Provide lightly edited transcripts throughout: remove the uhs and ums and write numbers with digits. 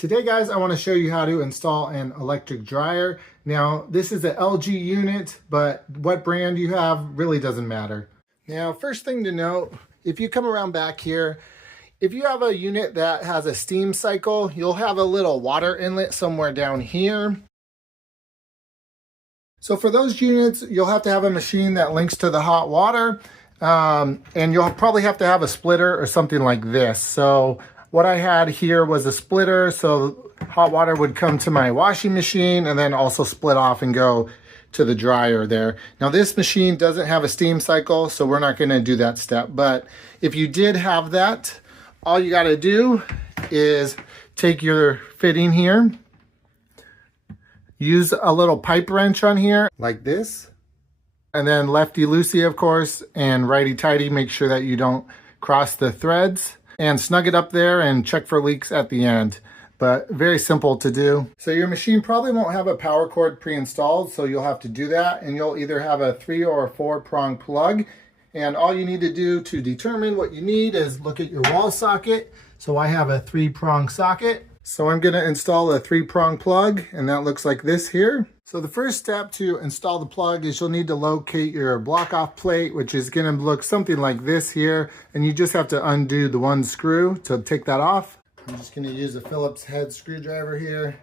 Today guys, I want to show you how to install an electric dryer. Now this is an LG unit, but what brand you have really doesn't matter. Now first thing to note, if you come around back here, if you have a unit that has a steam cycle, you'll have a little water inlet somewhere down here. So for those units, you'll have to have a machine that links to the hot water, and you'll probably have to have a splitter or something like this. So what I had here was a splitter, so hot water would come to my washing machine and then also split off and go to the dryer there. Now this machine doesn't have a steam cycle, so we're not going to do that step. But if you did have that, all you got to do is take your fitting here, use a little pipe wrench on here like this, and then lefty-loosey, of course, and righty-tighty, make sure that you don't cross the threads, and snug it up there and check for leaks at the end. But very simple to do. So your machine probably won't have a power cord pre-installed, so you'll have to do that, and you'll either have a 3 or a 4 prong plug. And all you need to do to determine what you need is look at your wall socket. So I have a 3 prong socket. So I'm gonna install a 3 prong plug, and that looks like this here. So the first step to install the plug is you'll need to locate your block off plate, which is gonna look something like this here. And you just have to undo the one screw to take that off. I'm just gonna use a Phillips head screwdriver here.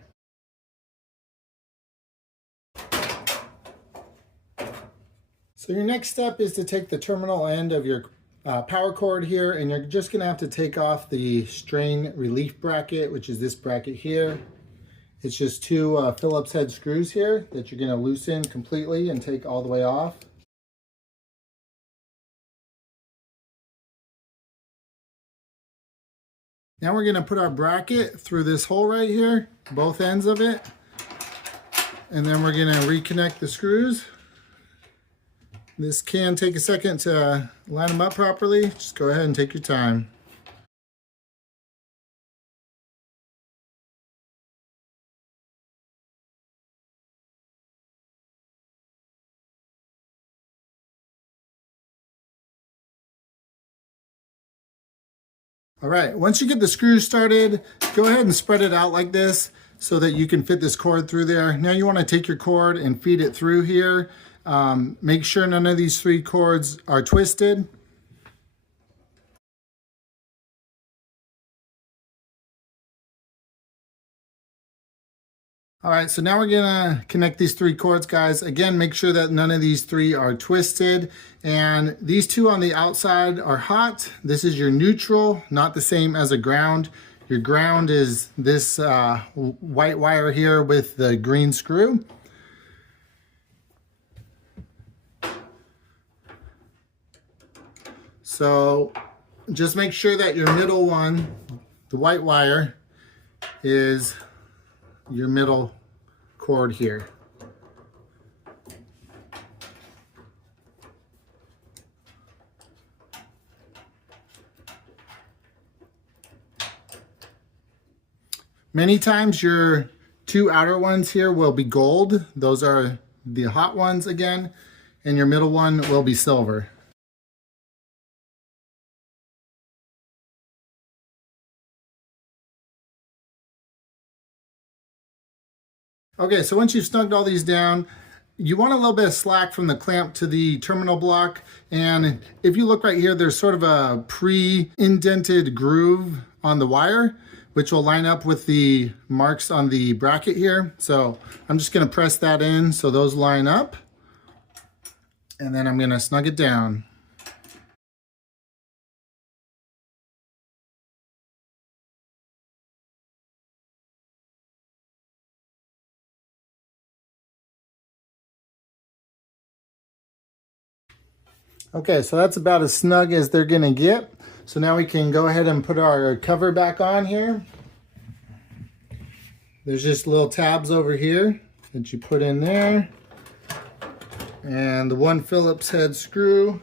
So your next step is to take the terminal end of your power cord here, and you're just gonna have to take off the strain relief bracket, which is this bracket here. It's just 2 Phillips head screws here that you're gonna loosen completely and take all the way off. Now we're gonna put our bracket through this hole right here, both ends of it, and then we're gonna reconnect the screws. This can take a second to line them up properly. Just go ahead and take your time. All right, once you get the screws started, go ahead and spread it out like this so that you can fit this cord through there. Now you want to take your cord and feed it through here. Make sure none of these 3 cords are twisted. All right, so now we're gonna connect these 3 cords, guys. Again, make sure that none of these 3 are twisted. And these 2 on the outside are hot. This is your neutral, not the same as a ground. Your ground is this white wire here with the green screw. So just make sure that your middle one, the white wire, is your middle cord here. Many times your 2 outer ones here will be gold. Those are the hot ones again, and your middle one will be silver. Okay, so once you've snugged all these down, you want a little bit of slack from the clamp to the terminal block. And if you look right here, there's sort of a pre-indented groove on the wire, which will line up with the marks on the bracket here. So I'm just gonna press that in so those line up. And then I'm gonna snug it down. Okay, so that's about as snug as they're gonna get. So now we can go ahead and put our cover back on here. There's just little tabs over here that you put in there. And the 1 Phillips head screw.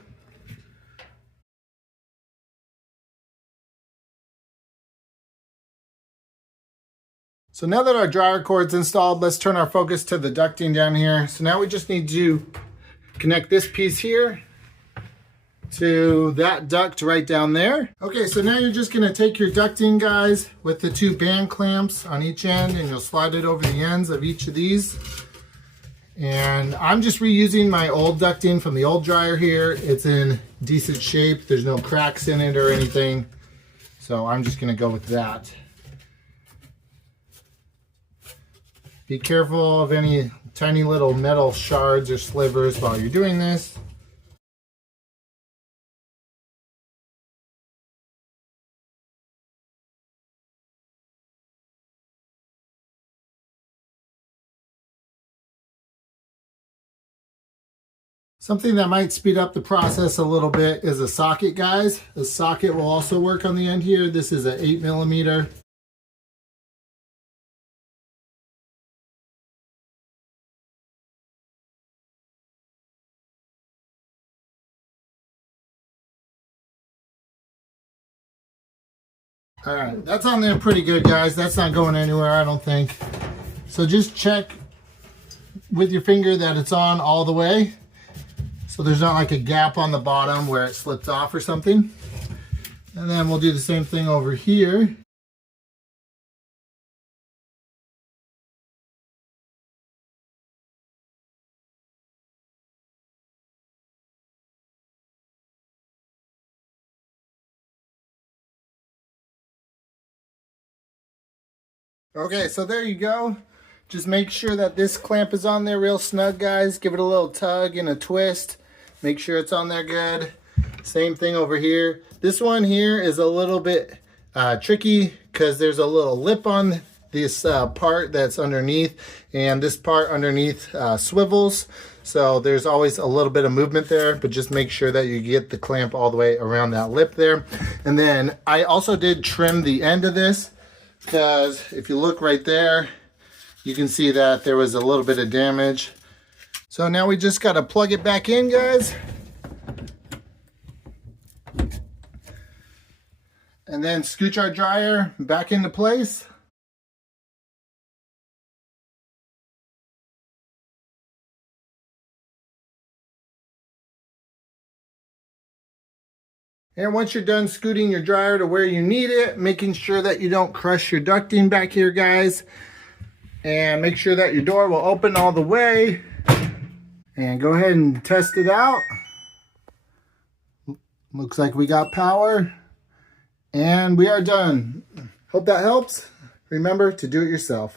So now that our dryer cord's installed, let's turn our focus to the ducting down here. So now we just need to connect this piece here to that duct right down there. Okay, so now you're just gonna take your ducting, guys, with the 2 band clamps on each end, and you'll slide it over the ends of each of these. And I'm just reusing my old ducting from the old dryer here. It's in decent shape. There's no cracks in it or anything. So I'm just gonna go with that. Be careful of any tiny little metal shards or slivers while you're doing this. Something that might speed up the process a little bit is a socket, guys. The socket will also work on the end here. This is an 8mm. All right, that's on there pretty good, guys. That's not going anywhere, I don't think. So just check with your finger that it's on all the way. So there's not like a gap on the bottom where it slips off or something. And then we'll do the same thing over here. Okay, so there you go. Just make sure that this clamp is on there real snug, guys. Give it a little tug and a twist. Make sure it's on there good. Same thing over here. This one here is a little bit tricky because there's a little lip on this part that's underneath, and this part underneath swivels. So there's always a little bit of movement there, but just make sure that you get the clamp all the way around that lip there. And then I also did trim the end of this, because if you look right there, you can see that there was a little bit of damage. So now we just got to plug it back in, guys. And then scooch our dryer back into place. And once you're done scooting your dryer to where you need it, making sure that you don't crush your ducting back here, guys. And make sure that your door will open all the way. And go ahead and test it out. Looks like we got power. And we are done. Hope that helps. Remember to do it yourself.